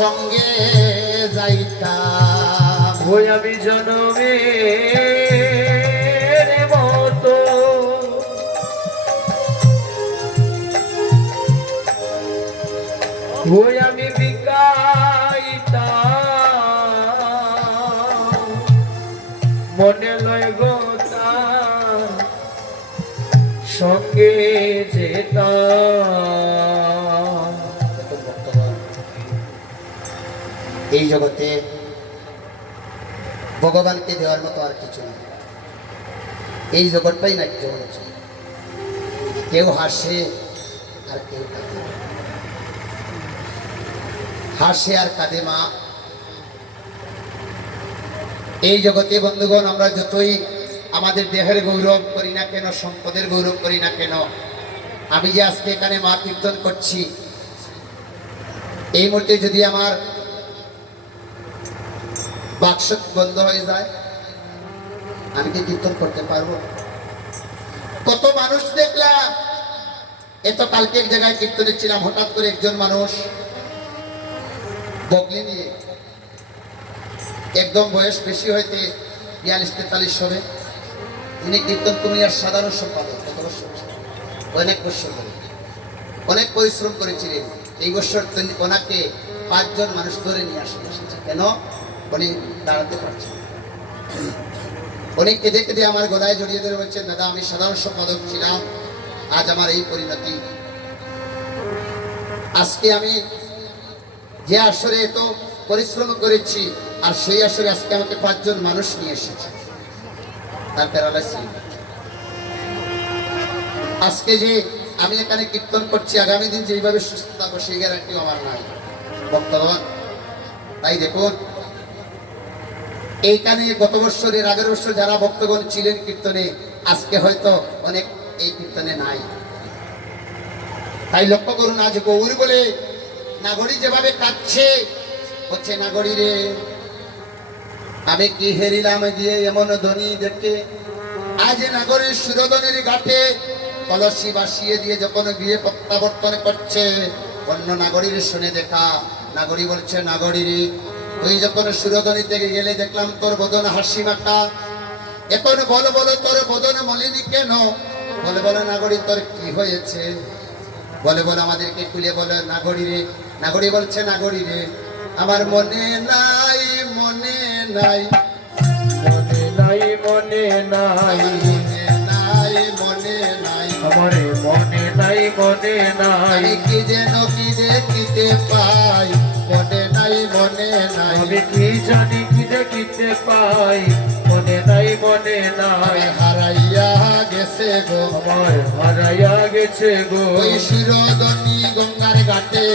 সঙ্গে যাইতাম। ওই আমি জনমের মতো ওই আমি বিকাইতাম মনে লয় গো তার সঙ্গে যেতাম। এই জগতে ভগবানকে দেওয়ার মতো আর কিছু নেই। এই জগৎটাই নাট্য হয়েছে, কেউ হাসে আর কেউ কাঁদে, হাসে আর কাঁদে মা। এই জগতে বন্ধুগণ আমরা যতই আমাদের দেহের গৌরব করি না কেন, সম্পদের গৌরব করি না কেন, আমি যে আজকে এখানে মা কীর্তন করছি, এই মুহূর্তে যদি আমার বাক্স বন্ধ হয়ে যায়, আমি কি কীর্তন করতে পারবো? কত মানুষ দেখলাম, এত কালকে এক জায়গায় কীর্তনে ছিলাম, হঠাৎ করে একজন মানুষ বগলি নিয়ে, একদম বয়স বেশি হইতে 42-43 হবে, তিনি কীর্তন কমিটির সাধারণ সম্পাদক। কত বছর? অনেক বছর ধরে অনেক পরিশ্রম করেছিলেন। এই বছর ওনাকে 5 জন মানুষ ধরে নিয়ে এসেছে। কেন? উনি দাঁড়াতে পারছেন। উনি কেঁদে কেঁদে আমার গলায় জড়িয়ে ধরে বলছেন, দাদা আমি সাধারণ সম্পাদক ছিলাম, আজ আমার এই পরিণতি। আজকে আমি যে আসরে এত পরিশ্রম করেছি, আর সেই আসরে আজকে আমাকে 5 জন মানুষ নিয়ে এসেছে, তার প্যারালাইসিস। আজকে যে আমি এখানে কীর্তন করছি, আগামী দিন যেইভাবে সুস্থ থাকবো সেই গ্যারান্টিও আমার নাই ভক্তগণ। তাই দেখুন, এইখানে গত বছরের আগের বছর যারা ভক্তগণ ছিলেন কীর্তনে, আজকে হয়তো অনেক এই কীর্তনে নাই। তাই লক্ষ্য করুন, আজ গৌর বলে নাগরী যেভাবে কাঁদছে, হচ্ছে নাগরী রে আমি কি হেরিলাম গিয়ে এমন ধ্বনি দেখে। আজ নাগরীর সুরধনের ঘাটে কলসি বাসিয়ে দিয়ে যখন গিয়ে প্রত্যাবর্তন করছে, অন্য নাগরীর শুনে দেখা। নাগরী বলছে, নাগরী রে তুই যখন সুরধনী থেকে গেলে দেখলাম তোর বদন হাসি মাখা, এখন বল বলো তোর বদন মলিনী কেন? বলে বলো নাগরী তোর কি হয়েছে? বলে বলো আমাদেরকে খুলে বলো নাগরী রে। নাগরী বলছে, নাগরী রে আমার মনে নাই, মনে নাই, মনে নাই, মনে নাই, মনে নাই, মনে নাই, আমার মনে নাই, মনে নাই, আমি কি যেন কি দেখিতে পাই, মনে নাই, মনে নাই, আমি কি জানি কি দেখিতে পাই, মনে নাই, মনে নাই, হারাইয়া গেছে গো, আমার হারাইয়া গেছে গো, ওই সুরধনী গঙ্গার ঘাটে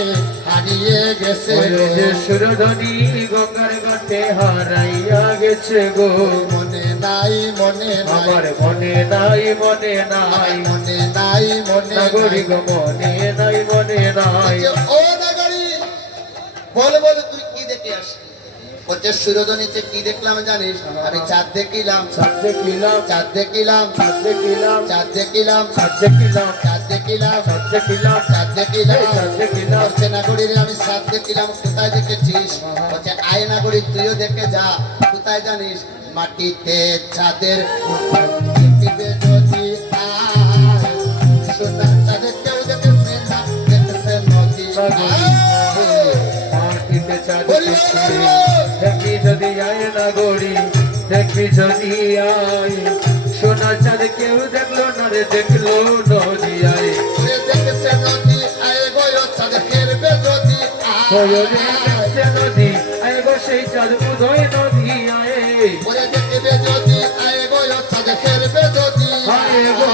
হারিয়ে গেছে গো, সুরধনী গঙ্গার ঘাটে হারাইয়া গেছে গো, মনে নাই, মনে নাই, আমার মনে নাই, মনে নাই, মনে নাই, মনে নাগরী গো মনে নাই, মনে নাই। ও নাগরী বল বল তুই কি দেখে আসলি? বলছে সুরধনীতে কি দেখলাম জানিস? আমি চাঁদ দেখিলাম, চাঁদ দেখিলাম, চাঁদ দেখিলাম, চাঁদ দেখিলাম, চাঁদ দেখিলাম, চাঁদ দেখিলাম, চাঁদ দেখিলাম, চাঁদ দেখিলাম, চাঁদ দেখিলাম, চাঁদ দেখিলাম। বলছে নাগরীরে আমি চাঁদ দেখিলাম, কোথায় দেখেছিস? বলছে আয় নাগরী তুইও দেখে যা, কোথায় জানিস? মাটিতে চাঁদের দেখিবে যদি আয়, সোনার চাঁদের কেউ দেখেছে না, দেখেছে নদী আয়। মাটিতে চাঁদ দেখছি, দেখি যদি আয় নাগরী, দেখি যদি আয়, সোনার চাঁদ কেউ দেখলো না রে, দেখলো নদী আয়, ওরে দেখেছে নদী আয় গো চাঁদ হেরবে যদি ওরে আয়, দেখছে নদী আয় গো সেই চাঁদ উদয় নদী আয়, ওরে দেখবে যদি আয় গো চাঁদ হেরবে যদি আয় গো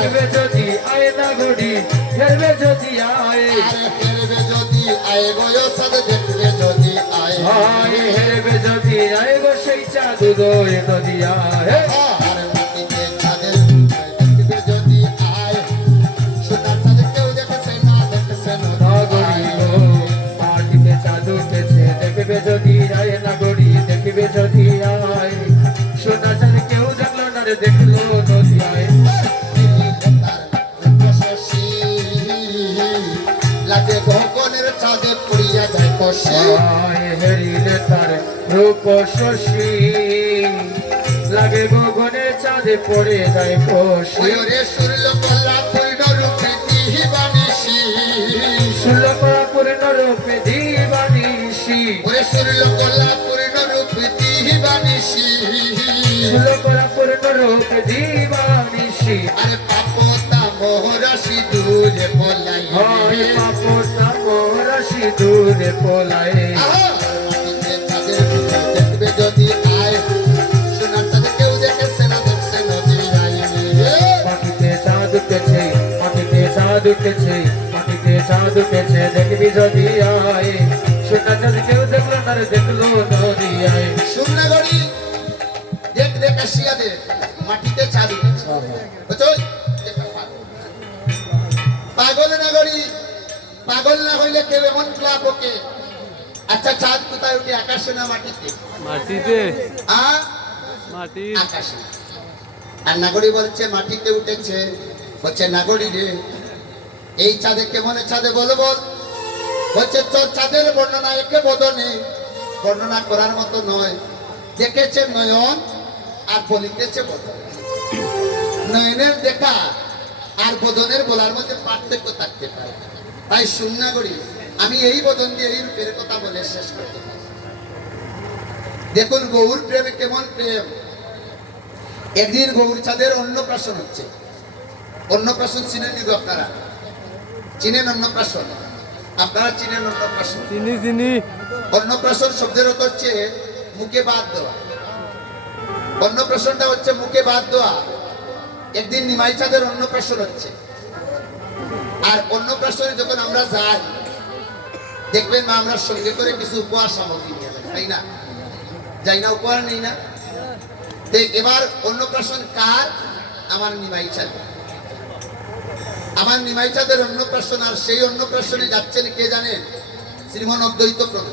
দেখবে যদি আয় নাগরী, হেরবে যদি আয়, আরে হেরবে যদি আয় গো চাঁদ দেখবে যদি আয়, আয় হেরবে যদি আয় গো সেই চাঁদ উদয় নদী আয়, আর মাটিতে চাঁদের দেখবে যদি আয়, সোনার চাঁদ কেউ দেখেছে না, দেখেছে নাগরী গো মাটিতে চাঁদ উঠেছে, দেখবে যদি আয় নাগরী, দেখবে যদি আয়, সোনা চাঁদ কেউ দেখলো না রে, দেখলো নদী আয়, লাজে গগনের চাঁদে পড়িয়া যায় বসে মায় হেরিলে তার রূপ শশী লাগে গগনে চাঁদে পড়ে যায় খুশি ওরে সুরল কল্লা পূর্ণ রূপে দিবানিসি সুলভা পূর্ণ রূপে দিবানিসি ওরে সুরল কল্লা পূর্ণ রূপে দিবানিসি সুলভা পূর্ণ রূপে দিবানিসি আরে পাপতা মোহরাশি দূরে পলাই হয় পাপতা মোরাশি দূরে পলায় তাদের দেখবে যদি আয় সোনার চাঁদে কেউ দেখেছে না দেখছে নদী মাটিতে চাঁদ উঠেছে মাটিতে চাঁদ উঠেছে মাটিতে চাঁদ উঠেছে দেখবি যদি আয় সোনা চাঁদ কেউ দেখলো না রে দেখলো নদী আয় সুমনাগড়ি দেখ দেখ আসিয়া দে মাটিতে চাঁদ উঠেছে বুঝছো পাগল নাগরি পাগল না হইলে কেউ এমন ক্লাব ওকে আচ্ছা চাঁদ কোথায় উঠে আকাশে না মাটিতে মাটিতে আ মাটি আকাশে আর নাগরি বলছে মাটিতে উঠেছে বলছে নাগরি রে এই চাঁদে কেমন চাঁদে বল বল বলছে তোর চাঁদের বর্ণনা একে বদনে বর্ণনা করার মতো নয় দেখেছে নয়ন আর বলিতেছে বদন নয়নের দেখা আর বদনের বলার মধ্যে পার্থক্য থাকতে পারে তাই শুননা করি আমি এই বদন দিয়ে এই রূপের কথা বলে শেষ করতে পারি দেখুন গৌর প্রেমে কেমন প্রেম একদিন গৌর চাঁদের অন্নপ্রাশন হচ্ছে অন্নপ্রাশন চিনেন নি আপনারা চিনেন অন্নপ্রাশন আপনারা চিনেন অন্নপ্রাশন চিনি চিনি অন্নপ্রাশন শব্দের অর্থ হচ্ছে মুখে বাদ দেওয়া অন্নপ্রাশনটা হচ্ছে মুখে বাদ দেওয়া একদিন নিমাই চাঁদের অন্নপ্রাশন হচ্ছে আর অন্নপ্রাশনে যখন আমরা যাই দেখবেন মা আমরা সঙ্গে করে কিছু উপহার সামগ্রী নিয়ে যাই তাই না যাই না উপহার নেই না তো এবার অন্নপ্রাশন কার আমার নিমাই চাঁদ আমার নিমাই চাঁদের অন্নপ্রাশন আর সেই অন্নপ্রাশনে যাচ্ছেন কে জানেন শ্রীমন অদ্বৈত প্রভু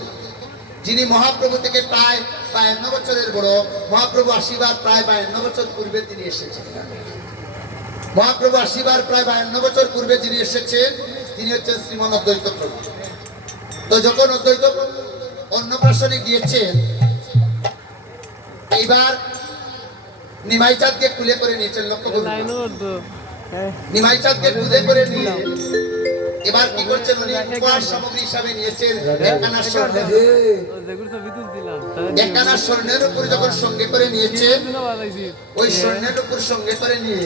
যিনি মহাপ্রভু থেকে প্রায় 52 বছরের বড় মহাপ্রভু আশীর্বাদ প্রায় 52 বছর পূর্বে তিনি এসেছেন মহাপ্রভু আশীর্বাদ প্রায় 52 বছর পূর্বে যিনি এসেছেন তিনি হচ্ছেন শ্রীমন অদ্বৈত প্রভু তো যখন অদ্বৈত প্রভু অন্নপ্রাশনে গিয়েছেন এইবার নিমাই চাঁদকে কুলে করে নিয়েছেন লক্ষ্য করুন লাইনও তো নিমাই চাঁদকে কুলে করে নিয়ে এবার কি করছেন উনি উপহার সামগ্রী হিসাবে নিয়েছেন একখানা স্বর্ণ যেগুলো ছবি তুলছিলাম একখানা স্বর্ণের উপর যখন সঙ্গে করে নিয়েছেন বানাইছি ওই স্বর্ণের উপর সঙ্গে করে নিয়ে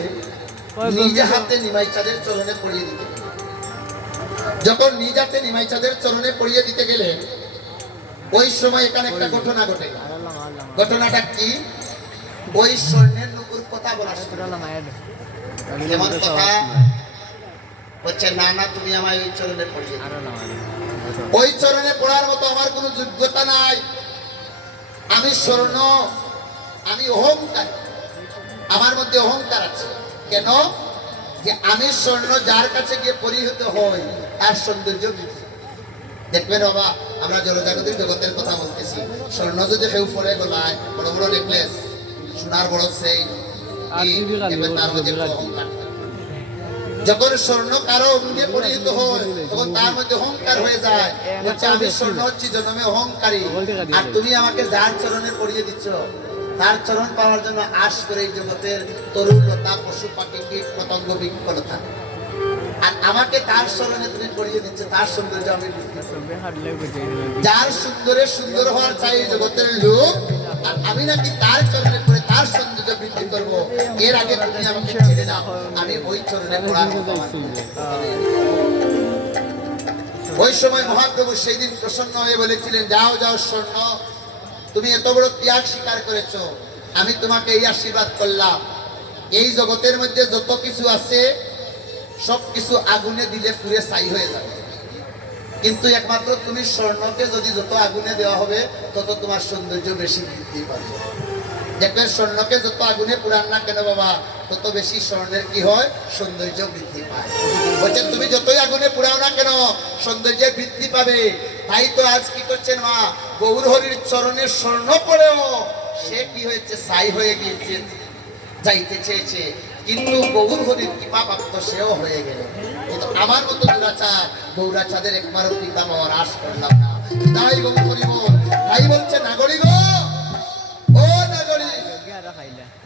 নিজে হাতে নিমাই চাঁদের চরণে পড়িয়ে দিতে গেলেন। যখন নিজ হাতে নিমাই চাঁদের চরণে পড়িয়ে দিতে গেলেন ওই সময় এখানে একটা ঘটনা ঘটে গেল। ঘটনাটা কি ওই স্বর্ণের নুপুর কথা বলা শুরু করলো। যেমন কথা হচ্ছে না না তুমি আমায় ওই চরণে পড়িয়ে দিও। ওই চরণে পড়ার মতো আমার কোনো যোগ্যতা নাই আমি স্বর্ণ আমি অহংকার আমার মধ্যে অহংকার আছে কেন যে আমি স্বর্ণ যার কাছে গিয়ে পরিহিত হই তার সৌন্দর্য বৃদ্ধি দেখবেন বাবা আমরা জনজাগতিক জগতের কথা বলতেছি স্বর্ণ যদি কেউ পরে গলায় বড় বড় নেকলেস সোনার বড় চেইন তার মধ্যে একটু অহংকার থাকে। যখন স্বর্ণ কারো অঙ্গে পরিহিত হয় তখন তার মধ্যে অহংকার হয়ে যায় বলছে আমি স্বর্ণ হচ্ছি জন্মে অহংকারী আর তুমি আমাকে যার চরণে পড়িয়ে দিচ্ছ তার চরণ পাওয়ার জন্য আশ করে এই জগতের তরুণ লতা পশু পাখি কীট পতঙ্গ বৃক্ষলতা আর আমাকে তার চরণে তুমি পড়িয়ে দিচ্ছ তার সৌন্দর্য আমি বুঝতে পারি। যার সুন্দরে সুন্দর হওয়ার চাই এই জগতের লোক আর আমি নাকি তার চরণে পড়ে তার সৌন্দর্য বৃদ্ধি করবো এর আগে তুমি আমাকে ছেড়ে দাও আমি ওই চরণে পড়ার মতো আমার ওই সময় মহাপ্রভু সেই দিন প্রসন্ন হয়ে বলেছিলেন যাও যাও স্বর্ণ তুমি এত বড় ত্যাগ স্বীকার করেছো আমি তোমাকে এই আশীর্বাদ করলাম এই জগতের মধ্যে যত কিছু আছে সবকিছু আগুনে দিলে পুড়ে ছাই হয়ে যাবে কিন্তু একমাত্র তুমি স্বর্ণকে যদি যত আগুনে দেওয়া হবে তত তোমার সৌন্দর্য বেশি বৃদ্ধি পাবে দেখবেন স্বর্ণকে যত আগুনে পুরান না কেন বাবা তত বেশি স্বর্ণের কি হয় সৌন্দর্য বৃদ্ধি পায় বলছেন তুমি যতই আগুনে পুরাও না কেন সৌন্দর্যের বৃদ্ধি পাবে তাই তো আজ কি করছেন মা গৌর হরির চরণে স্বর্ণ পড়েও সে কি হয়েছে ছাই হয়ে গিয়েছে যাইতে চেয়েছে কিন্তু গৌর হরির কৃপা প্রাপ্ত সেও হয়ে গেল কিন্তু আমার মতো দুরাচার গৌরাচাঁদের একবারও কৃপা পাওয়ার আশ করলাম না তাই গো করিব। তাই বলছে নাগরিক গো, ও নাগরিক,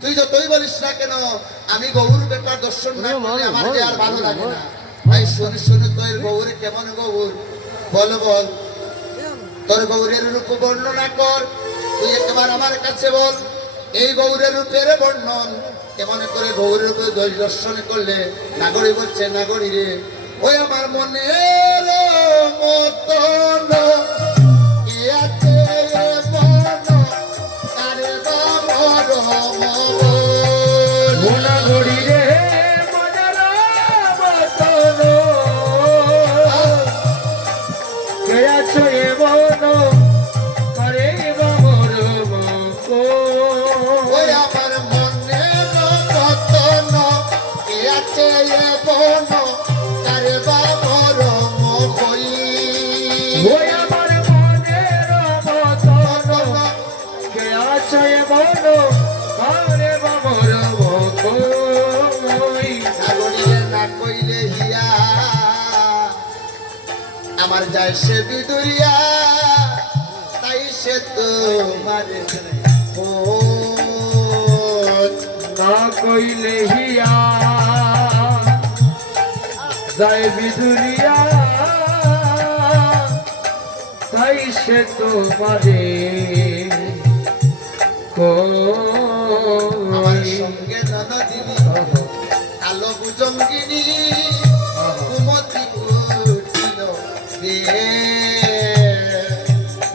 তুই যতই বলিস না কেন আমি গৌর ব্যাপার দর্শন না করলে আমার যে আর ভালো লাগে না। তাই শুনে শুনে তোর গৌর কেমন গৌর বল বল, তোর গৌরের রূপ বর্ণনা কর, তুই একবার আমার কাছে বল এই গৌরের রূপের বর্ণন কেমন করে গৌরের রূপে দর্শন করলে। নাগরী বলছে নাগরী রে, ওই আমার মনের মতন কি আছে মন, তারে বাবার মন। গুনা গড়ি রে মনের মতন, কে আছো এমন করে বামর ওই আমার মনের মতন কি আছে বন, তারে বাবার মন। ওই আমার মনের মতন কে আছো এমন করে বামর নাগরিকে না কইলে হিয়া আমার যায় সে বিদুরিয়া, তাই সে তো মারে ও না কইলে হিয়া যায় বিদুরিয়া, তাই সে তোমারে আমার কই। সঙ্গে ননদিনী আলো বুজঙ্গিনী কুমতি কুটিল রে।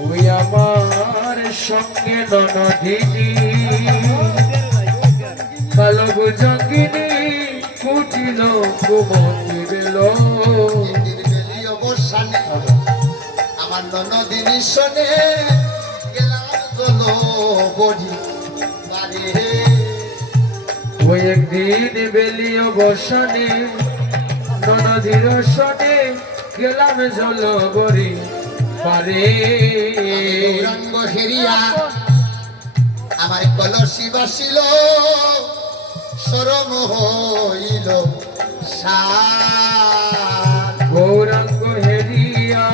ওই আমার সঙ্গে ননদিনী কালো বুজঙ্গিনী কুটিল কুমতি বেল। বেলি অবসানে আমার ননদিনী শোনে গেলাম চলো বড়ি বাড়ি। ওই একদিন বেলি অবসানে ননদির সনে গেলাম জল গরি পারে। গৌরাঙ্গ হেরিয়া আমার কলসি বাসিল, সরম হইল সার। গৌরাঙ্গ হেরিয়া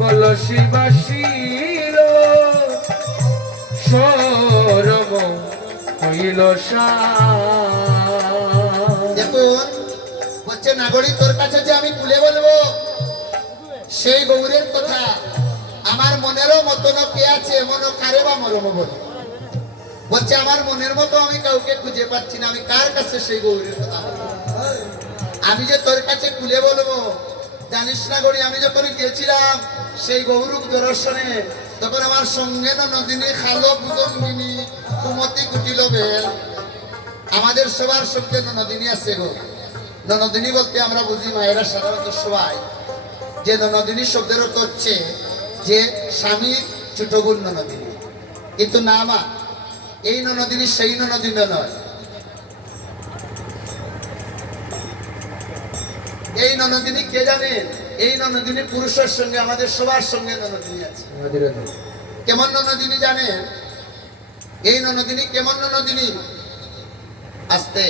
কলসি বাসিল, সরম হইল দেখুন বলছে নাগরিক তোর কাছে যে আমি খুলে বলবো সেই গৌরের কথা, আমার মনেরও মতন কে আছে এমন কারে বা মরম বলে। বলছে আমার মনের মতো আমি কাউকে খুঁজে পাচ্ছি না, আমি কার কাছে সেই গৌরের কথা বলবো? আমি যে তোর কাছে খুলে বলবো জানিস না গড়ি, আমি যখন গিয়েছিলাম সেই গৌরূপ দর্শনে তখন আমার সঙ্গে নদিনী খালো বুজঙ্গিনী কুমতি কুটিল বেল। আমাদের সবার সঙ্গে ননদিনী আছে গো। ননদিনী বলতে আমরা বুঝি মায়েরা সাধারণত সবাই যে ননদিনী শব্দের অর্থ হচ্ছে যে স্বামীর ছোট বোন ননদিনী, কিন্তু না মা, এই ননদিনী সেই ননদিনী নয়। এই ননদিনী কে জানেন? এই ননদিনী পুরুষের সঙ্গে আমাদের সবার সঙ্গে ননদিনী আছে। কেমন ননদিনী জানেন? এই ননদিনী কেমন ননদিনী? আসতে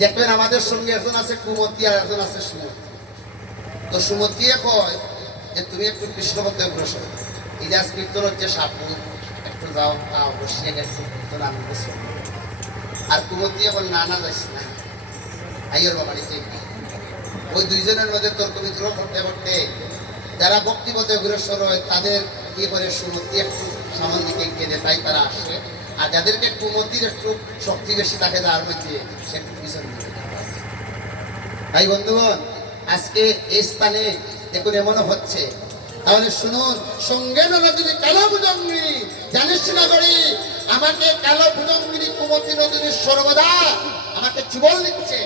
দেখবেন আমাদের সঙ্গে একজন আছে কুমতি আর একজন আছে সুমতি। তো সুমতি কয় যে তুমি একটু কৃষ্ণপথে অগ্রসর, এই যে আজ কীর্তন হচ্ছে সাপুর, একটু যাও অবশ্যই একটু কীর্তন আনন্দ। আর কুমতি এখন না না যাইস না, আইয়ের বাড়িতে। ওই দুইজনের মধ্যে তর্ক বিতর্ক করতে করতে যারা ভক্তিপথে অগ্রসর হয় তাদের কি করে সুমতি একটু সামন দিকে এগিয়ে দেয়, তাই তারা আসে। আর যাদেরকে কুমতির একটু শক্তি বেশি থাকে তার মধ্যে সে একটু পিছনে দিকে। তাই বন্ধুগণ আজকে এই স্থানে দেখুন এমনও হচ্ছে। তাহলে শুনুন, সঙ্গে নদী কালো ভুজঙ্গিনী, জানিস না করি আমাকে কালো ভুজঙ্গিনী কুমতি নদীর সর্বদা আমাকে জীবন দিচ্ছে,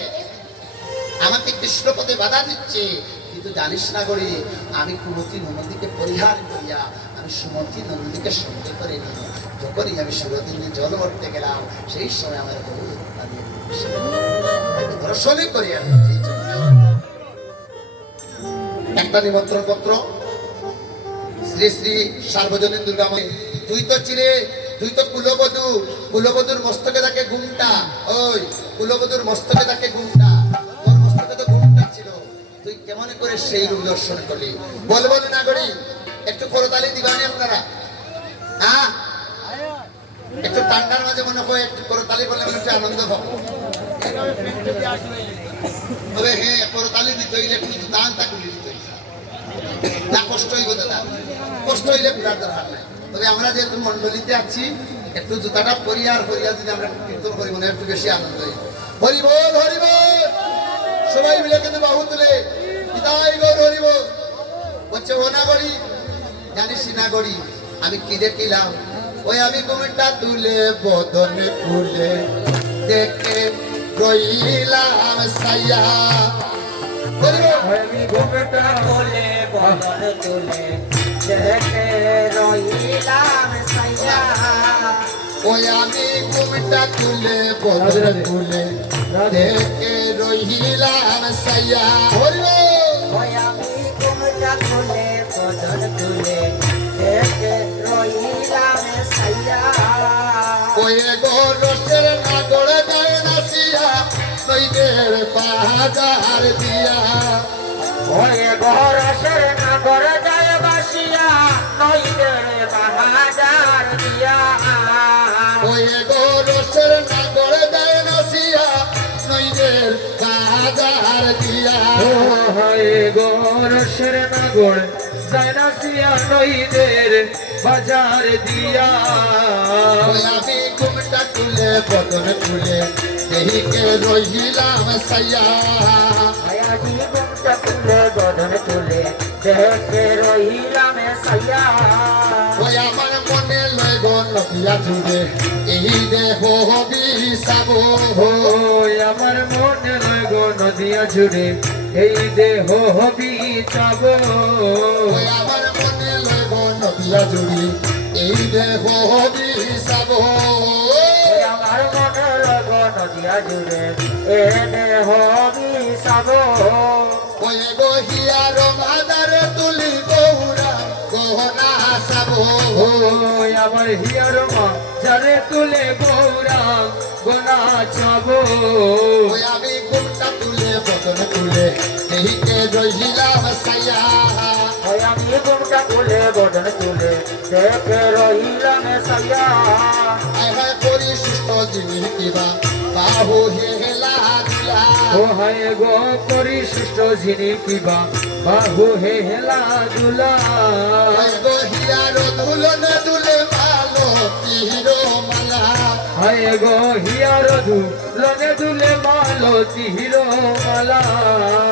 আমাকে কৃষ্ণপথে বাধা দিচ্ছে। কিন্তু জানিস না করি আমি কুমতি নদীকে পরিহার করিয়া আমি সুমতি নদীকে সঙ্গে করে নিই। যখনই আমি সুরদিনে জল ভরতে গেলাম সেই সময় আমার দর্শনই করিয়া একটা নিমন্ত্রণ পত্র, শ্রী শ্রী সার্বজনীন দুর্গাময়। তুই তো চিরে, তুই তো কুলবধূ, কুলবধূর মস্তকে থাকে ঘুমটা, ওই কুলবধূর মস্তকে থাকে ঘুমটা, তোর মস্তকে তো ঘুমটা ছিল। তুই কেমন করে সেই রূপ দর্শন করলি? বলবো না করি একটু করতালি দিবানি আপনারা? হ্যাঁ, একটু ঠান্ডার মাঝে মনে হয় একটু করতালি করলে মনে একটু আনন্দ পাবো। তবে হ্যাঁ, করতালি দিতে হইলে একটু দান তাকুলি দিতে হইলে না, কষ্ট হইব দাদা, কষ্ট হইলে ঘুরার দরকার নাই। তবে আমরা যেহেতু মন্ডলীতে আছি, একটু জুতাটা পরিয়া যদি আমরা কীর্তন করি মনে একটু বেশি আনন্দ হই। হরি বল, হরি বল, সবাই মিলে কিন্তু বাহু তুলে বিদায় গৌর হরি বল। হচ্ছে ও নাগরি, জানিস নাগরি আমি কি দেখিলাম? ওই আমি কুমিরটা তুলে বদনে খুলে দেখে রইলাম সাইয়া। হরি বল। আমি ঘুমটা তুলে বদন তুলে দেখে রইলাম সাইয়া। ওই আমি কুমিরটা তুলে বদনে খুলে দেখে রইলাম সাইয়া। হরি বল। ওই আমি কুমটা তুলে বদন তুলে দেখে রইলাম সাইয়া। ওই গো রসের নাগর গায়ে নাসিয়া নইদের বাজার দিয়া। ওই ঘরসের নগর যায় বাসিয়া নইদের বাহাজার দিয়া। ওই গো রসের নাগর গায়ে নাসিয়া নইদের বাজার দিয়া। হায় গোরসের নাগর জানাসিয়া নইদের বাজার দিয়া। ওই আমি ঘুমটা তুলে বদন তুলে দেহিকে রহিলাম সাইয়া। আয়াজি কুমটা তুলে বদন তুলে দেখে রইলাম সাইয়া। ওই আমার মনে লয় গো নদিয়া জুড়ে এই দেহ বিষাব। ওই আমার মনে লয় গো নদিয়া জুড়ে এই দেহ হবি চাব। ওই আমার মনে লয় গো নদিয়া জুড়ে এই দেহ বিষাব। আমার মনে লগ নদিয়া জুড়ে এ দেহ বিষাব। ওই গো হিয়ার মাদার তুলি গৌরা গহনা সাব। ওই আমার হিয়ার মা যারে তুলে গৌরা গোনা চাব। ওই আমি ঘুমটা তুলে বদন তুলে দেহিকে রহিলাম সাইয়া। ওই আমি কুমটা তুলে বদন তুলে দেখে রইলাম সাইয়া। আয় হায় পরিশিষ্ট জিনিস কিবা বাহু হেলা দিলা। ও হায় গো পরিশিষ্ট যিনি কিবা বাহু হে হেলা দুলা। ওই গো হিয়ার দুলনে দুলে ভালো তিহিরো মালা। হায় গো হিয়ার দুলনে দুলে মালতি হিরো মালা।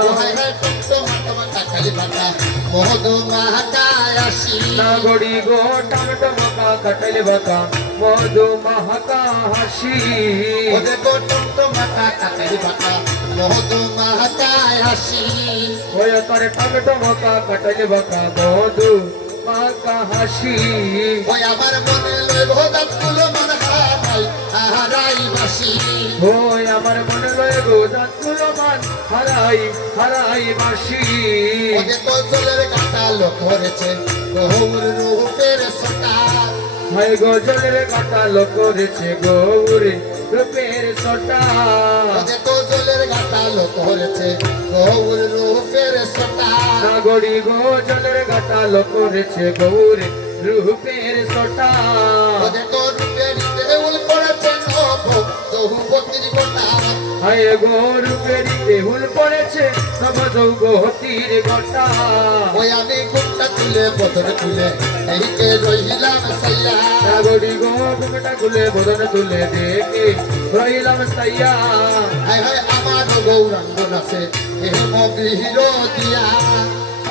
ও হায় হায় টুকটো মাটা মাটা খালি বাটা মধু মাহাকায় আসি। নাগড়ি গো টমটমকা কাটলে বাকা মধু মাহাকা হাসি। ওদের গো টুকটো মাটা কাটারি বাটা মধু মাহাকায় আসি। ওই তোর টমটমকা কাটলে বাকা মধু মাহাকা হাসি। ওই আমার মনে লয় ভোগাত কুলো মন হারাই হারাই বাসি। ওই আমার মনে লয় রোজাত কুলমান হারাই হারাই বাসি। ওদের গো জলের কাটা লোক ধরেছে গৌর রূপের সকাল। হায় গজলের কাটা লোক করেছে গৌরে রূপের সটা। ওদের গো জলের কাটা লোক ধরেছে গৌর রূপের সকাল। নাগড়ি গজলের কাটা লোক করেছে গৌরে রূপের সটা। ওদের গো রূপের দেউল করেছে নব যৌবতীর গোটা। হায় গো রূপের দেহুল পড়েছে নব যৌবতীর গোটা। ওই আমি ঘুমটা তুলে বদন তুলে এইকে রইলাম সাইয়া। নাগড়ি গো ঘুমটা খুলে বদন তুলে দেখে রইলাম সাইয়া। হায় হায় আমার গৌরাঙ্গ নাচে হেম গৃহীর দিয়া।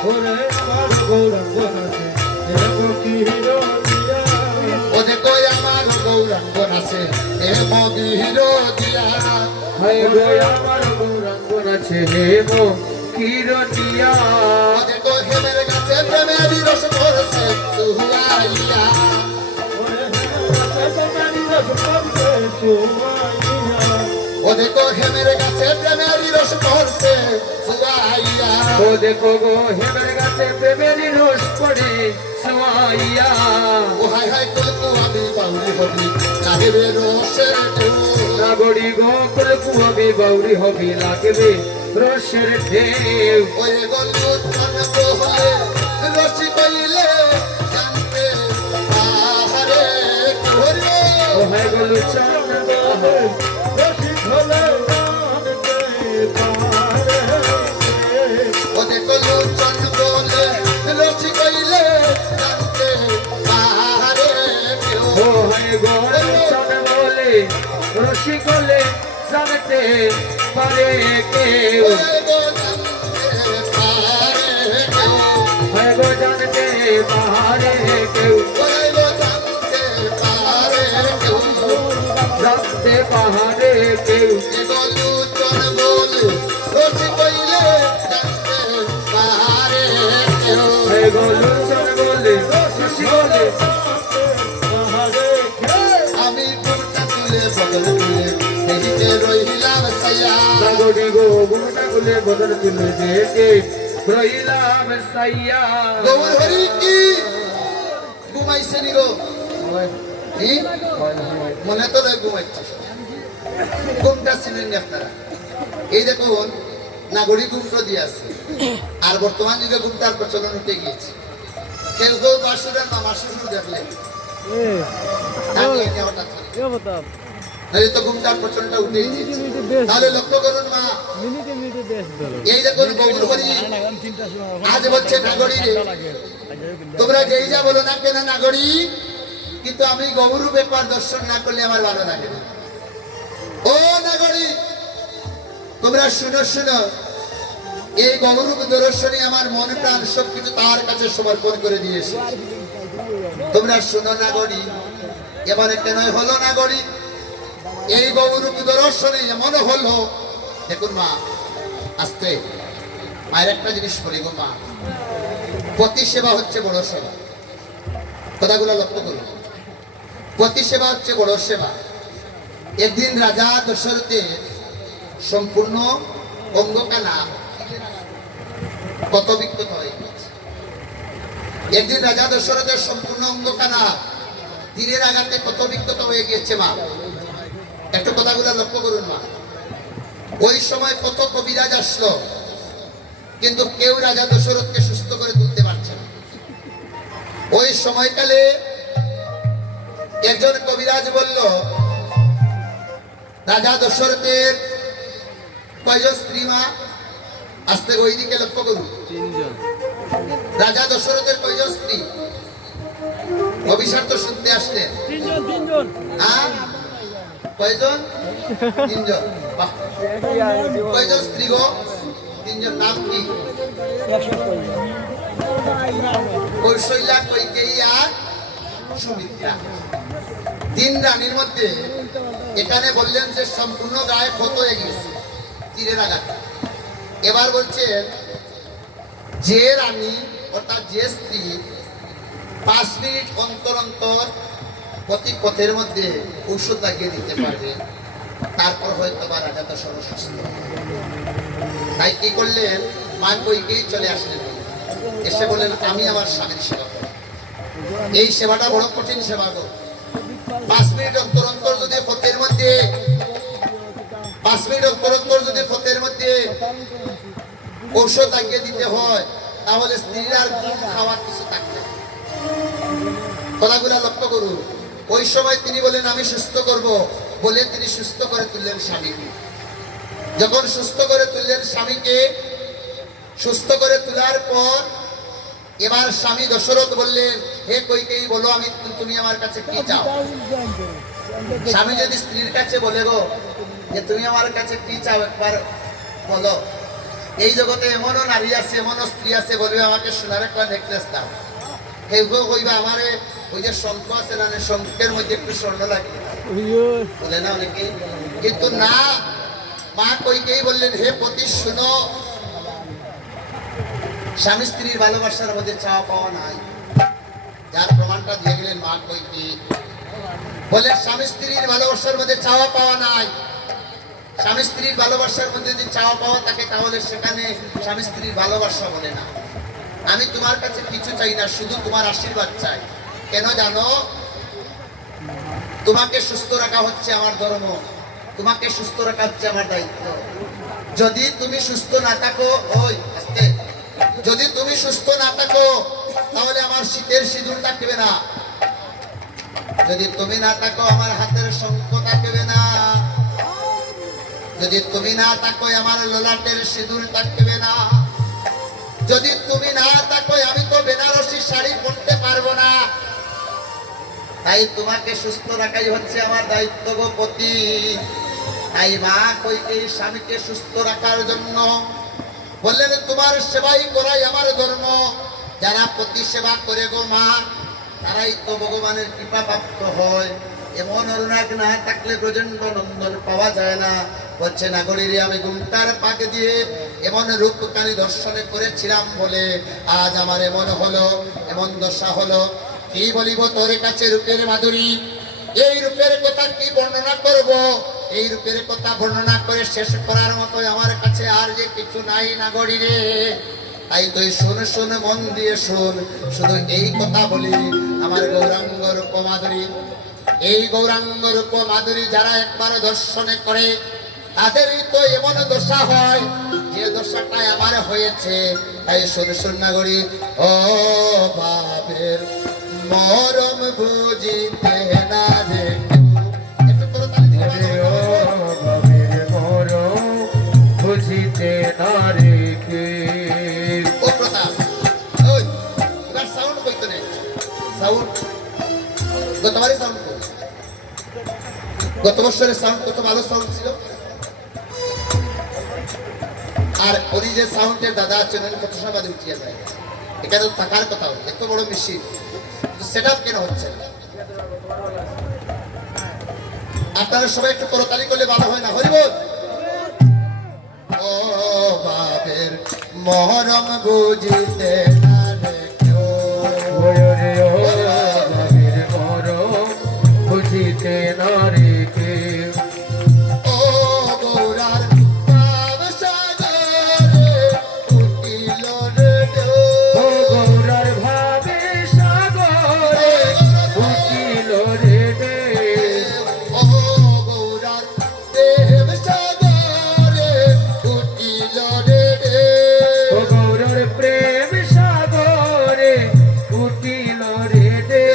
ওরে আমার গৌরাঙ্গ নাচে হেম গৃহীর দিয়া। ওদের কই আমার গৌরাঙ্গ নাচে হেম গৃহীর দিয়া। হায় গো আমার গৌরাঙ্গ নাচে হেম কিরতিয়া। ওদের কই হেমের গাছে প্রেমের রস ভরছে সুহাইয়া। ওদের কই হেমের গাছে প্রেমের রস ভরছে সুহাইয়া। ও দেখো গো হেমের গাছে প্রেমেরই রস পড়ে সোয়াইয়া। ও হায় হায় কই তো আমি বাউরি হবি লাগবে রসের ঢেউ। নাগড়ি গো কলকু হবি বাউরি হবি লাগবে রসের ঢেউ ওই গলু চন্দ্র হলে রসি কইলে জানতে পাহাড়ে ঘুরে ও হয়ে গেল চন্দ্র ওরে গলু চন্দ্র হলে রসি কইলে জানতে পাহাড়ে ও হয়ে গেল চন্দ্র বলে রসি গলে জানতে পারে কেউ হয়ে গো জানতে পারে কেউ জানতে পাহাড়ে কেউ হয়ে গেল চন্দ্র বলে রসি গলে আমি বুকটা তুলে বদল তুলে দেখিতে রইলাম সায়া নাগরি গো গুণটা গুলে বদল তুলে দেখে রইলাম সাইয়া গৌর হরি কি ঘুমাইছে নি গো কি? মনে তো নয় ঘুমাইছে ঘুমটা ছিলেন নি আপনারা এই দেখুন নাগরিক ঘুমটা দিয়ে আছে আর বর্তমান যুগে ঘুমটার প্রচলন উঠে গিয়েছে কেউ কেউ বাসুরের মামা শ্বশুর দেখলেন তাকিয়ে নেওয়াটা থাকে। क्या बता নাহলে তো ঘুমটার প্রচলনটা উঠে গিয়েছে তাহলে লক্ষ্য করুন মা मिनिटे मिनिटे देश दलो এই দেখুন গৌর হরি আজ বলছে নাগরী রে তোমরা যেই যা বলো না কেন নাগরী কিন্তু আমি গৌর ব্যাপার দর্শন না করলে আমার ভালো লাগে না ও নাগরী তোমরা শুনো শুনো এই গৌরূপ দর্শনে আমার মন প্রাণ সবকিছু তার কাছে সমর্পণ করে দিয়েছে তোমরা শুনো নাগরী এবারে কেন হলো নাগরী এই গৌরূপ দর্শনে এমন হলো দেখুন মা আস্তে মায়ের একটা জিনিস বলি গো মা পতি সেবা হচ্ছে বড় সেবা কথাগুলো লক্ষ্য করুন পতি সেবা হচ্ছে বড় সেবা একদিন রাজা দশরথের সম্পূর্ণ অঙ্গকানা কত বিক্ষত হয়ে গেছে একদিন রাজা দশরথের সম্পূর্ণ অঙ্গকানা তীরের আঘাতে কত বিক্ষত হয়ে গিয়েছে মা একটু কথাগুলো লক্ষ্য করুন মা ওই সময় কত কবিরাজ আসলো কিন্তু কেউ রাজা দশরথকে সুস্থ করে তুলতে পারছে না ওই সময়কালে একজন কবিরাজ বলল রাজা দশরথের কয়জন স্ত্রী মা আস্তে ওই দিকে লক্ষ্য করুন तीन जन রাজা দশরথের কয়জন স্ত্রী অভিশাপ তো শুনতে আসলেন तीन जन হ্যাঁ কয়জন তিনজন বাহ কয়জন স্ত্রী গো তিনজন নাম কি কৌশল্যা কৈকেয়ী আর সুমিত্রা তিন রানীর মধ্যে এখানে বললেন যে সম্পূর্ণ গায়ে ক্ষত হয়ে গেছে তীরের আঘাত এবার বলছেন যে রানী অর্থাৎ যে স্ত্রী 5 মিনিট অন্তর অন্তর প্রতি পথের মধ্যে ঔষধ লাগিয়ে দিতে পারবে তারপর হয়তো বা রাজা তো সর্বসুস্থ তাই কি করলেন মা কইকেই চলে আসলেন এসে বললেন আমি আমার স্বামীর সেবা করব এই সেবাটা বড় কঠিন সেবা গো 5 মিনিট অন্তর অন্তর যদি পথের মধ্যে 5 মিনিট অন্তর অন্তর যদি পথের মধ্যে ঔষধ লাগিয়ে দিতে হয় তাহলে স্ত্রীর আর দুধ খাওয়ার কিছু থাকবে না। কথাগুলো লক্ষ্য করুন ওই সময় তিনি বলেন আমি সুস্থ করব বলে তিনি সুস্থ করে তুললেন স্বামীকে যখন সুস্থ করে তুললেন স্বামীকে সুস্থ করে তোলার পর এবার স্বামী দশরথ বললেন হে কইকেয়ী বলো আমি তুমি আমার কাছে কি চাও স্বামী যদি স্ত্রীর কাছে বলে গো যে তুমি আমার কাছে কি চাও একবার বলো এই জগতে এমনও নারী আছে এমনও স্ত্রী আছে বলবে আমাকে সোনার একটা নেকলেস দাও কেউ কেউ কইবা আমারে ওই যে শঙ্খ আছে না শঙ্খের মধ্যে একটু স্বর্ণ লাগে বলে না অনেকে কিন্তু না মা কইকেই বললেন হে পতি শুনো স্বামী স্ত্রীর ভালোবাসার মধ্যে চাওয়া পাওয়া নাই যার প্রমাণটা দিয়ে গেলেন মা কইকেয়ী বলে স্বামী স্ত্রীর ভালোবাসার মধ্যে চাওয়া পাওয়া নাই স্বামী স্ত্রীর ভালোবাসার মধ্যে যদি চাওয়া পাওয়া থাকে তাহলে সেখানে স্বামী স্ত্রীর ভালোবাসা বলে না আমি তোমার কাছে কিছু চাই না শুধু তোমার আশীর্বাদ চাই কেন জানো তোমাকে সুস্থ রাখা হচ্ছে আমার ধর্ম তোমাকে সুস্থ রাখা হচ্ছে আমার দায়িত্ব যদি তুমি সুস্থ না থাকো, ওই আস্তে, যদি তুমি সুস্থ না থাকো তাহলে আমার শীতের সিঁদুর থাকবে না, যদি তুমি না থাকো আমার হাতের শঙ্খ থাকবে না, যদি তুমি না থাকো আমার ললাটের সিঁদুর থাকবে না, যদি তুমি না থাকো আমি তো বেনারসি শাড়ি পরতে পারবো না। তাই তোমাকে সুস্থ রাখাই হচ্ছে আমার দায়িত্ব গো পতি। তাই মা কইকেয়ী স্বামীকে সুস্থ রাখার জন্য বললেন তোমার সেবাই করাই আমার ধর্ম। যারা পতি সেবা করে গো মা তারাই তো ভগবানের কৃপা প্রাপ্ত হয়। এমন অনুরাগ না থাকলে ব্রজেন্দ্র নন্দন পাওয়া যায় না। বলছে নাগরীরে আমি ঘুমটার পাকে দিয়ে এমন রূপকারী দর্শনে করেছিলাম বলে আজ আমার এমন হলো, এমন দশা হলো। কি বলিব তোর কাছে রূপের মাধুরী, এই রূপের কথা কি বর্ণনা করব, এই রূপের কথা বর্ণনা করে শেষ করার মতো আমার কাছে আর যে কিছু নাই নাগরীরে। তাই তুই শোন শোন মন দিয়ে শোন, শুধু এই কথা বলি আমার গৌরাঙ্গ রূপ মাধুরী, এই গৌরাঙ্গ রূপ মাধুরী যারা একবার দর্শনে করে তাদেরই তো এমন দশা হয় যে দশাটাই আমার হয়েছে। তাই শোন শোন নাগরী, ও বাবের মরম বুঝিতে না রে, একটু করতালি দিলে ওরে ভালো ও হবে। বাবের মরম বুঝিতে না রে কে। ও প্রতাপ, ওই এবার সাউন্ড কইতো না, সাউন্ড গতবারে সাউন্ড কই, গত বছরের সাউন্ড কত ভালো সাউন্ড ছিল। আর উনি যে সাউন্ডের দাদা আছেন উনি কত সময় বাদে উঠিয়ে যায়, এটা তো থাকার কথা, এত বড় মেশিন সেট আপ কেন হচ্ছে না? আপনারা সবাই একটু করতালি করলে ভালো হয় না? হরিবল। ও বাবের মহরম বুঝিতে না রে কেউ। ওরে ও বাবের মরম বুঝিতে না রে কে। ও গৌরার ভাব সাগরে উঠিল রে ঢেউ। ও গৌরার ভাবে সাগরে উঠিল রে ঢেউ। ও গৌরার দেব সাগরে উঠিল রে ঢেউ। ও গৌরার প্রেম সাগরে উঠিল রে ঢেউ।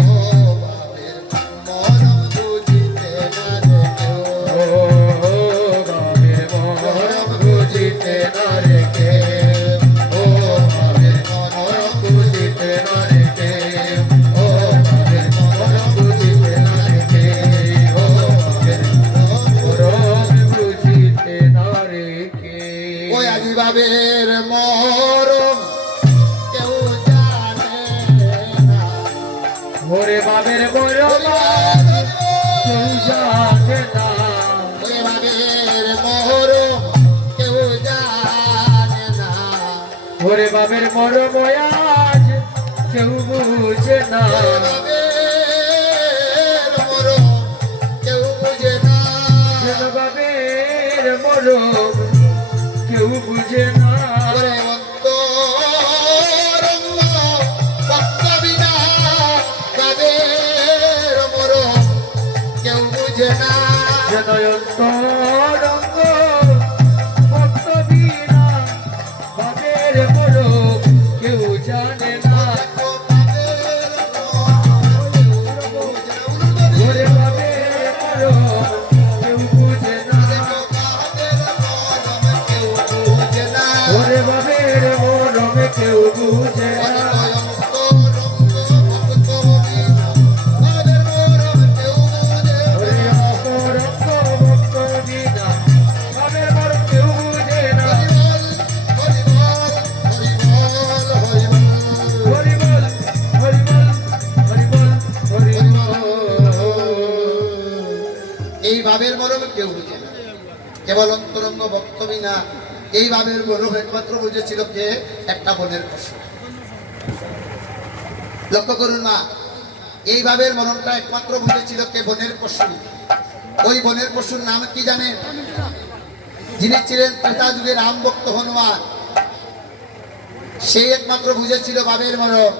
ও বাবের মরম বুঝিতে না রে কেউ। ও বাবের মরম বুঝিতে না রে কে। ও বাবের মরম বুঝিতে না রে কে। ও বাবের মরম বুঝিতে না রে কে। ও বাবের মরম বুঝিতে না রে কে। ওই আদিবাবের মরম কেউ জানে না। ওরে বাবের মরম কেউ জানে না। ওরে বাবের মরম কেউ জানে না। ওরে বাবের মরম আজ কেউ বুঝে না। ওরে বাবের মরম কেউ বুঝে না। যেন বাবের মরম কেউ বুঝে না। ওরে অন্তরঙ্গ ভক্ত বিনা বাবের মরম কেউ বুঝে না। যেন অন্তরঙ্গ ভক্ত বিনা বাবের মরম কেউ জানে না। ওরে বাবের মরম কেউ বুঝে না। ওরে বাবের মরম কেউ বুঝে না। ওরে অপরঙ্গ ভক্ত বিনা বাবের মরম কেউ বুঝে না। হরিবল হরিবল হরিবল হরিবল। এই ভাবের মরম কেউ বুঝে না, কেবল অন্তরঙ্গ ভক্ত বিনা। এই ভাবের মরম একমাত্র বুঝেছিল কে? একটা বনের পশু। লক্ষ্য করুন মা, এই ভাবের মরমটা একমাত্র বুঝেছিল কে? বনের পশু। ওই বনের পশুর নাম কি জানেন? যিনি ছিলেন ত্রেতা যুগের রাম ভক্ত হনুমান, সেই একমাত্র বুঝেছিল ভাবের মরম।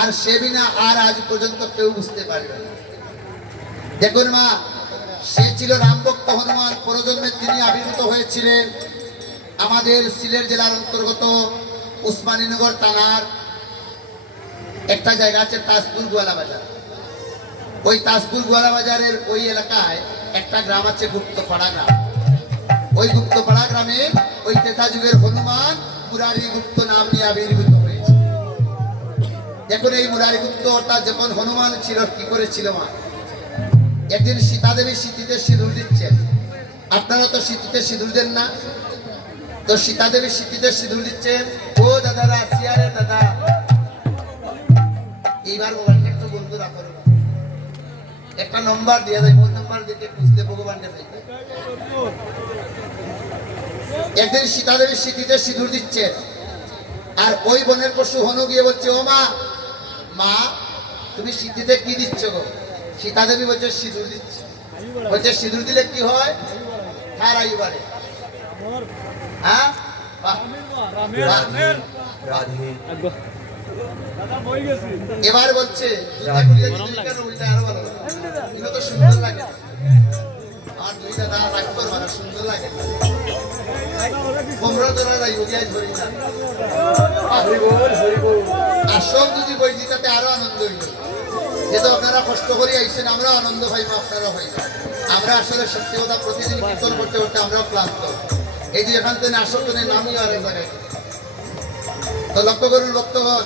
আর সে বিনা আর আজ পর্যন্ত কেউ বুঝতে পারবে না। দেখুন মা, সে ছিল রামভক্ত হনুমান। পরজন্মে তিনি আবির্ভূত হয়েছিলেন আমাদের সিলেট জেলার অন্তর্গত উসমানীনগর থানার একটা জায়গা আছে তাজপুর গোয়ালা বাজার। ওই তাজপুর গোয়ালা বাজারের ওই এলাকায় একটা গ্রাম আছে গুপ্তপাড়া গ্রাম। ওই গুপ্তপাড়া গ্রামে ওই ত্রেতা যুগের হনুমান মুরারি গুপ্ত নাম নিয়ে আবির্ভূত হয়েছে। এখন এই মুরারি গুপ্ত অর্থাৎ যখন হনুমান ছিল কি করেছিল মা, একদিন সীতা দেবী সিঁথিতে সিঁদুর দিচ্ছেন। আপনারা তো সিঁথিতে সিঁদুর দেন না, তো সীতা দেবী সিঁথিতে সিঁদুর দিচ্ছেন। ও দাদারা সিয়ারে দাদা, এইবার মোবাইলটা একটু বন্ধ রাখো, একটা নম্বর দিয়ে দেয়, মোর নম্বর দিতে খুঁজতে ভগবানকে পাইতে। একদিন সীতা দেবী সিঁথিতে সিঁদুর দিচ্ছেন, আর ওই বনের পশু হনু গিয়ে বলছে, ও মা, মা তুমি সিঁথিতে কি দিচ্ছ গো? সীতা দেবী বলছে সিঁদুর দিচ্ছে। বলছে সিঁদুর দিলে কি হয়? কার আয়ু বাড়ে? হ্যাঁ, বাহ, বাহ। এবার বলছে আরো ভালো লাগে। এগুলো তো সুন্দর লাগে, আর দুই দাদা রাগ করবা না, সুন্দর লাগে। তোমরা তোরা ইউরিয়ায় ধরি না, আসল যদি বইছি তাতে আরো আনন্দ হইল। যেহেতু আপনারা কষ্ট করে আইসেন, আমরা আনন্দ পাইবো, আপনারা পাইবেন। আমরা আসলে সত্যি কথা প্রতিদিন কীর্তন করতে করতে আমরাও ক্লান্ত। এই যে এখান থেকে আসল তো নামিও আর এক জায়গায়। তো লক্ষ্য করুন ভক্তগণ,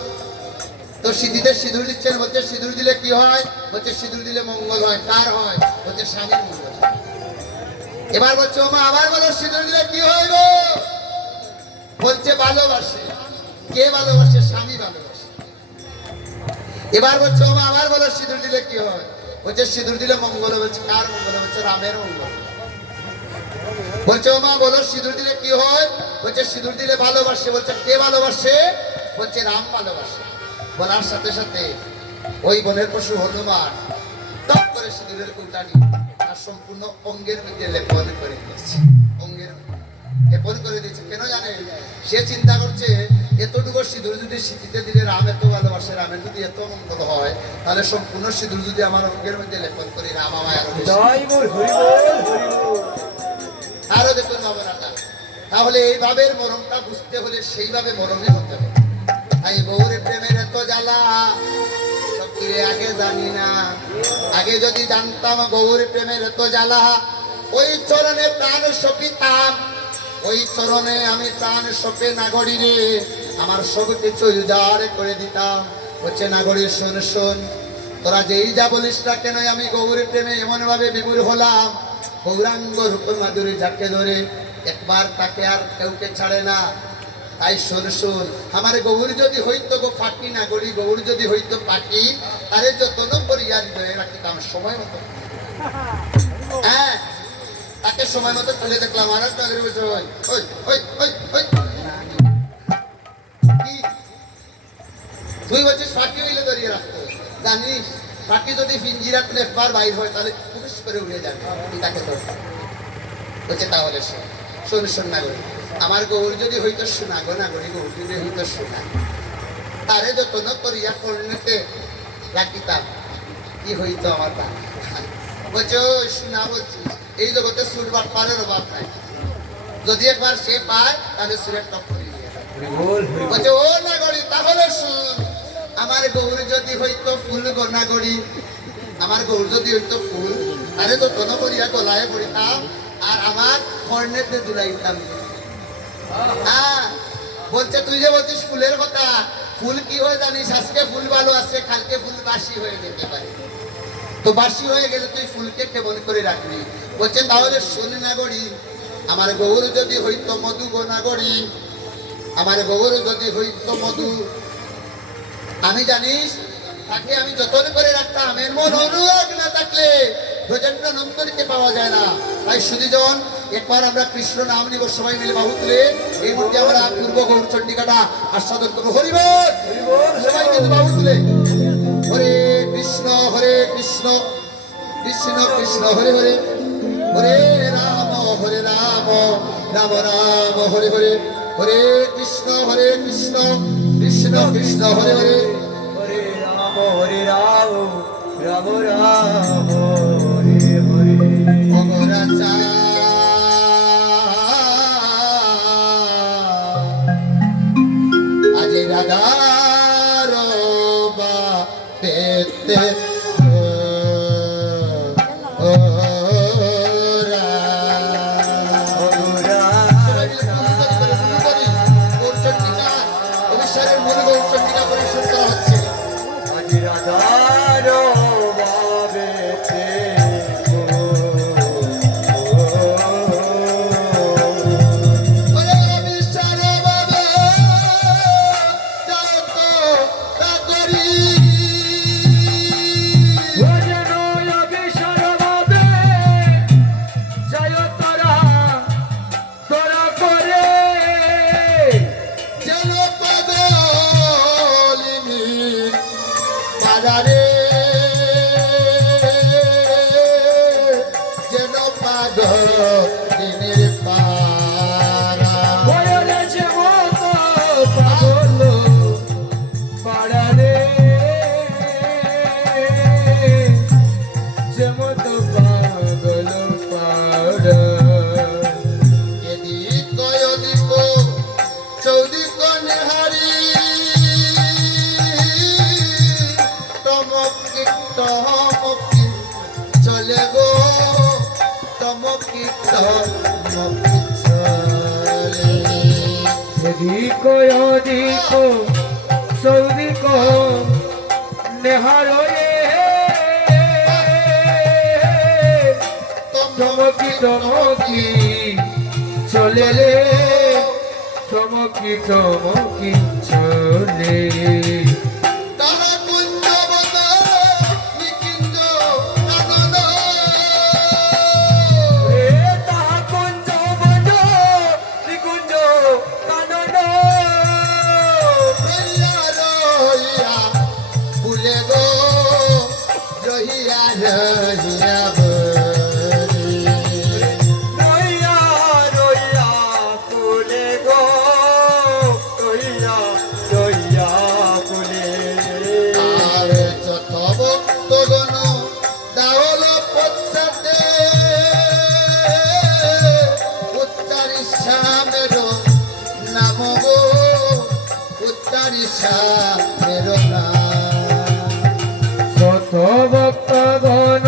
তো সিঁথিতে সিঁদুর দিচ্ছেন। বলছে সিঁদুর দিলে কি হয়? বলছে সিঁদুর দিলে মঙ্গল হয়। কার হয়? বলছে স্বামীর মঙ্গল। এবার বলছে, ও মা আবার বলো সিঁদুর দিলে কি হয় গো? বলছে ভালোবাসে। কে ভালোবাসে? স্বামী ভালোবাসে। এবার বলছে, ও মা আবার বলো সিঁদুর দিলে কি হয়? বলছে সিঁদুর দিলে মঙ্গল। বলছে কার মঙ্গল? বলছে রামের মঙ্গল। বলছে, ও মা বলো সিঁদুর দিলে কি হয়? বলছে সিঁদুর দিলে ভালোবাসে। বলছে কে ভালোবাসে? বলছে রাম ভালোবাসে। বলার সাথে সাথে ওই বনের পশু হনুমান টপ করে সিঁদুরের কুটানি আর সম্পূর্ণ অঙ্গের মধ্যে লেপন করে দিয়েছে। অঙ্গের লেপন করে দিয়েছে কেন জানে? সে চিন্তা করছে এতটুকু সিঁদুর যদি সিঁথিতে দিলে রাম এত ভালোবাসে, রামের যদি এত মঙ্গল হয়, তাহলে সম্পূর্ণ সিঁদুর যদি আমার অঙ্গের মধ্যে লেপন করি, রাম আমায় আরো বেশি। আরো দেখুন ভাবনাটা। তাহলে এই ভাবের মরমটা বুঝতে হলে সেইভাবে মরমে হতে হবে। তাই গৌরে প্রেমের এত জ্বালা সত্যি আগে জানি না। আগে যদি জানতাম গৌরে প্রেমের এত জ্বালা, ওই চরণে প্রাণ সপিতাম। ওই চরণে আমি প্রাণ সপে নাগরী রে আমার সব কিছু উজাড় করে দিতাম। হচ্ছে নাগরী শোন শোন, তোরা যেই যা বলিস না কেন, আমি গৌরে প্রেমে এমন ভাবে বিমূর হলাম। গৌরাঙ্গ রূপ মাধুরী যাকে ধরে একবার তাকে আর কেউকে ছাড়ে না। তাই শোন শোন, আমার গৌর যদি হইতো গো ফাঁকি না গড়ি, গৌর যদি হইতো পাটি, তারে যত্ন করিয়া হৃদয়ে রাখিতাম সময় মতো। হ্যাঁ, তাকে সময় মতো তুলে দেখলাম। আর একটা বলছে ওই ওই ওই ওই ওই কি তুই বলছিস ফাঁকি হইলে ধরিয়ে রাখতো? জানিস ফাঁকি যদি পিঞ্জিরা তুলে একবার বাইর হয় তাহলে পুরুষ করে উড়ে যাবে, তাকে ধরতাম। বলছে তাহলে শোন শোন শোন না গরি, আমার গৌর যদি হইতো শোনা গো না গরি, গৌর যদি হইতো শোনা, তারে যত্ন করিয়া কর্ণেতে রাখিতাম, কি হইতো আমার তা? বলছে ওই শোনা বলছি, এই জগতে সুরবার পারের অভাব নাই। যদি একবার সে পায় তাহলে সুরের টপ করে বলছে ও না গরি, তাহলে শুন, আমার গৌর যদি হইতো ফুল গো না গরি, আমার গৌর যদি হইতো ফুল, তারে যত্ন করিয়া গলায় পড়িতাম আর আমার কর্ণেতে দুলাইতাম। হ্যাঁ, বলছে তুই যে বলছিস ফুলের কথা, ফুল কি হয় জানিস? আজকে ফুল ভালো আছে, কালকে ফুল বাসি হয়ে যেতে পারে। তো বাসি হয়ে গেলে তুই ফুলকে কেমন করে রাখবি? বলছে তাহলে শোন নাগরী, আমার গৌর যদি হইতো মধু গো নাগরী, আমার গৌর যদি হইতো মধু, আমি জানিস তাকে আমি যতন করে রাখতাম। এর মন অনুরাগ না থাকলে ব্রজেন্দ্র নন্দনকে পাওয়া যায় না। তাই সুধীজন, একবার আমরা কৃষ্ণ নাম নিব সবাই মিলে বাহু তুলে। এই মুহূর্তে আমরা পূর্ব গৌর চন্ডিকাটা আস্বাদন করবো। হরিবল, সবাই কিন্তু বাহু তুলে। হরে কৃষ্ণ কৃষ্ণ কৃষ্ণ হরে হরে, হরে রাম রাম রাম হরে হরে, হরে কৃষ্ণ কৃষ্ণ কৃষ্ণ হরে হরে, হরে রাম রাম রাম হরে হরে। যেতে অবিশ্বাসের মনে গৌরচন্ডিকা পরিশোধ করা হচ্ছে। চলে গো তমকি তমকি চলে এদিক ওদিক সৌদিক নেহারয়ে চমকি চমকি চলে রে চমকি চমকি চলে তাহা কুঞ্জ বন নিকিঞ্জ কানন তাহা কুঞ্জ বন নিকুঞ্জ কানন রহিয়া রহিয়া বুলে গো রহিয়া রহিয়া বলি রইয়া রইয়া কুলে গো রইয়া রইয়া কুলে আর যত ভক্তগণ দাহল পশ্চাতে উচ্চারি শ্যামের নাম গো উচ্চারি শ্যামের নাম শত ভক্তগণ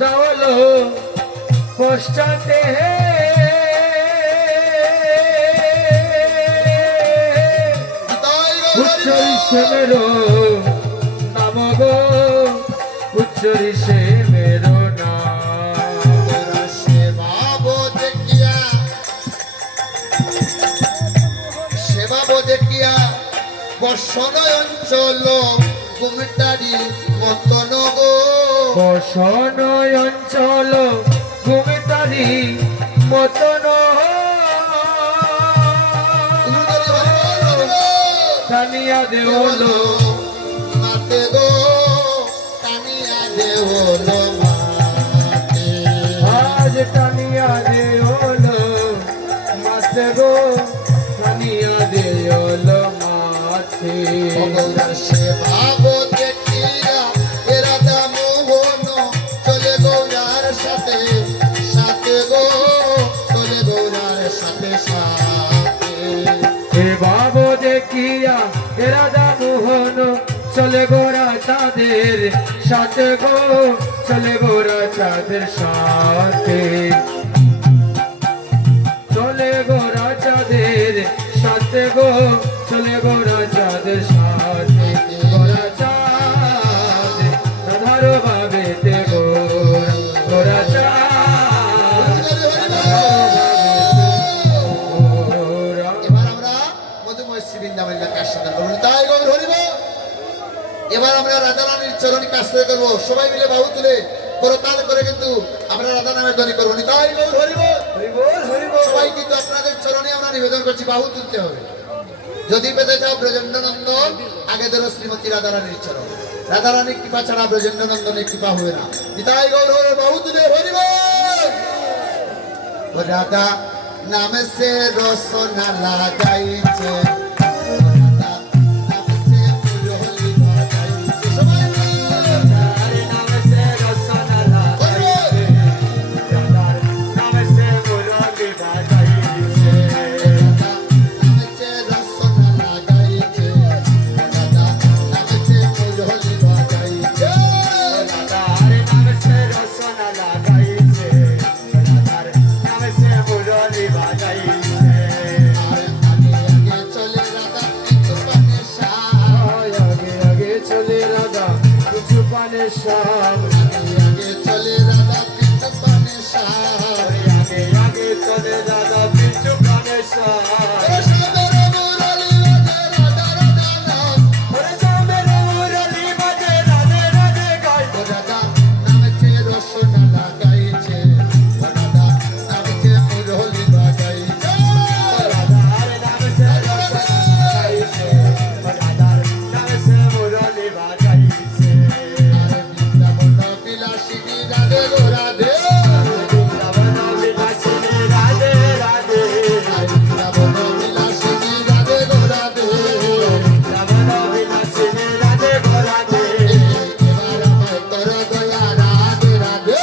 দাওল পশ্চাতে উচ্চরি সেমের নাম গো উচ্চরি সেমের নাম সেবা দেখিয়া বর্ষণয় অঞ্চল কুমিটারি মতন গো বসন অঞ্চল ভূমিতারি মতন টানিয়া দেওল মাতে গো টানিয়া দেওল মাতে আজ টানিয়া দেওল মাতে গো টানিয়া দেওল মাতে ভগবান সেবা দেখিয়া এরা মোহন চলে গৌরার সাথে সাথে গো চলে গৌরার সাথে সাথে হে বাব দেখিয়া হে রাধা মোহন চলে গোরা চাঁদের সাথে গো চলে গোরা চাঁদের সাথে চলে গোরা চাঁদের সাথে গো চলে গোরা চাঁদের সাথে গোরা চাঁদ রাধার ভাবেতে গোরা গোরা চাঁদ গোরা এবার আমরা মধুময় শ্রী বৃন্দাবনের কাজ সাধন করবো তাই গৌর হরিব এবার আমরা রাধা রানীর চরণী কাজ করবো সবাই মিলে বাহু তুলে করতাল করে কিন্তু আমরা রাধা নামের ধ্বনি করবো তাই গৌর হরিব সবাই কিন্তু আপনাদের চরণে আমরা নিবেদন করছি বাহু তুলতে হবে যদি পেতে চাও ব্রজেন্দ্র নন্দন আগে ধরো শ্রীমতী রাধা রানীর চরণ রাধা রানীর কৃপা ছাড়া ব্রজেন্দ্র নন্দনের কৃপা হবে না পিতাই গৌর হরিব বাহু তুলে হরিব রাধা নামে সে রসনা লাগাইছে রাধা নামে সে ফুলহলি বাজাইছে সবাই মিলে রাধা নামে সে রসনা লাগাইছে রাধা নামে সে ফুলহলি বাজাইছে শ্যাম আগে চলে রাধা পিছু পানে শ্যাম আগে আগে চলে রাধা পিছু কানে শ্যাম সাদর মুরলি বাজে রাধা রাধা নাম ওরে শ্যামের মুরলি বাজে রাধে রাধে গায় ও রাধা নামছে রসনা লাগাইছে ও রাধা নামছে মুরলি বাজাইছে রাধার নাম সে রসনা গাইছে রাধার নাম সে মুরলি বাজাইছে আর বৃন্দাবন বিলাসিনী রাধে গো রাধে বৃন্দাবন বিলাসিনী রাধে রাধে আর বৃন্দাবন বিলাসিনী রাধে গো রাধে বৃন্দাবন বিলাসিনী রাধে গো রাধে এবার আমায় করো দয়া রাধে রাধে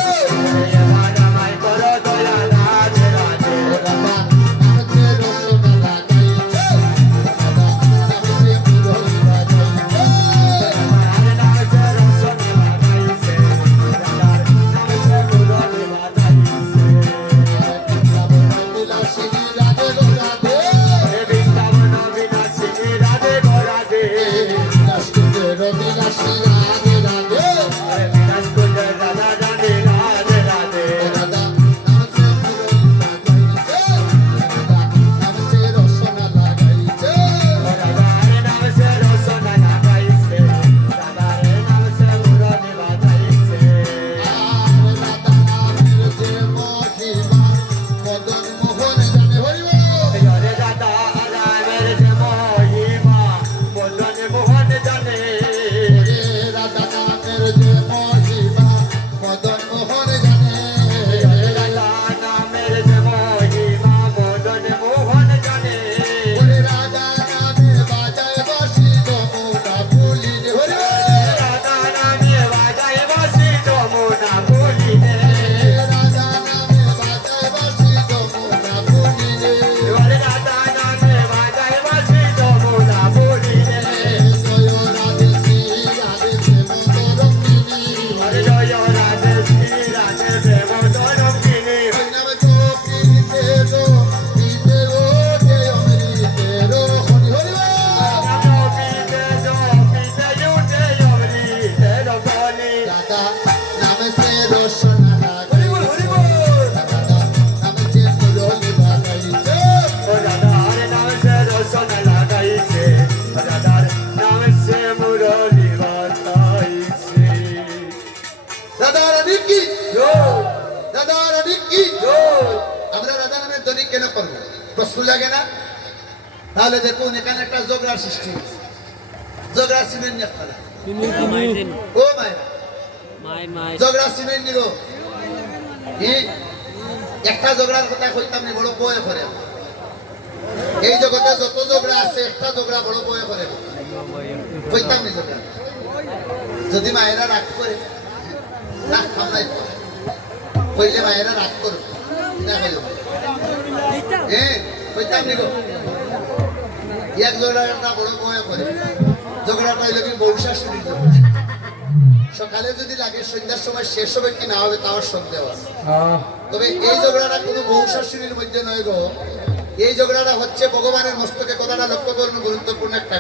এবার আমায় করো দয়া রাধে রাধে ও রাধা নামছে রসনা লাগাইছে রাধা নামছে মুরলি বাজাইছে রাধার নাম সে রসনা লাগাইছে রাধার নাম সে মুরলি বাজাইছে বৃন্দাবন বিলাসিনী রাধে গো রাধে বৃন্দাবন বিলাসিনী রাধে গো রাধে বিলাসকুঞ্জের বিলাসী রাধে রাধে বিলাসকুঞ্জের রাধা রাধে রাধে রাধে ও রাধা নামছে মুরলি বাজাইছে রাধা নামছে রসনা লাগাইছে রাধার নাম সে রসনা লাগাইছে রাধার নাম সে মুরলি বাজাইছে আর রাধা নামের যে মহিমা মদন মোহন জানে হরিব হরে রাধা রামের যে মহিমা মদন মোহন জানে রে রাধা নামের যে মহিমা মদন মোহন জানে হরে রাধা নামের যে মহিমা মদন মোহন জানে ওরে রাধা নামে বাজায় বাসি যমুনা পুলিনে হরে রাধা নামে বাজায় বাঁশি যমুনা পুলিনে রাধা নামে বাজায় বাসি যমুনা পুলিনে হরে রাধা নামে বাজায় বাঁশি যমুনা পুলিনে জয় রাধে শ্রী রাধে প্রেম তরঙ্গিনী হরে জয় রাধে শ্রী রাধে প্রেম তরঙ্গিনী ওই নামে গোপীতে রো পিতে রো কে অমৃতে রো হরি হরি জপিতে জপিতে উঠে অমৃতে রবনি রাধা নামে সে রোশনা লাগাইছে রাধা নামে যে মুরলি বাজাইছে ও রাধার নাম সে রসনা লাগাইছে রাধার নাম সে মুরলি বাজাইছে রাধা রানী কি জয় রাধা রানী কি জয় আমরা রাধা নামের ধ্বনি কেন করবো প্রশ্ন লাগে না তাহলে দেখুন এখানে একটা জোগড়ার সৃষ্টি হয়েছে। জোগড়া সিনেন আপনারা ও মায়েরা মাই জোগড়া সিনেন নিগো একটা জোগড়ার কথা কইতাম নি বড় বয়ে করে এই জগতে যত জোগড়া আছে একটা জোগড়া বড় বয়ে করে কইতাম নি জোগড়া যদি মায়েরা রাগ করে রাগ খামলাই কইলে মায়েরা রাগ করবে না কইব কইতাম নি গো এক জোগড়াটা বড় বয়ে করে ঝগড়াটা হইলে কি বউ শাশুড়ির ঝগড়া। সকালে যদি লাগে সন্ধ্যার সময় শেষ হবে কি না হবে তাও সন্দেহ আছে তবে এই ঝগড়াটা কোনো বউ শাশুড়ির মধ্যে নয় গো এই ঝগড়াটা হচ্ছে ভগবানের মস্তকে কথাটা লক্ষ্য করুন গুরুত্বপূর্ণ একটা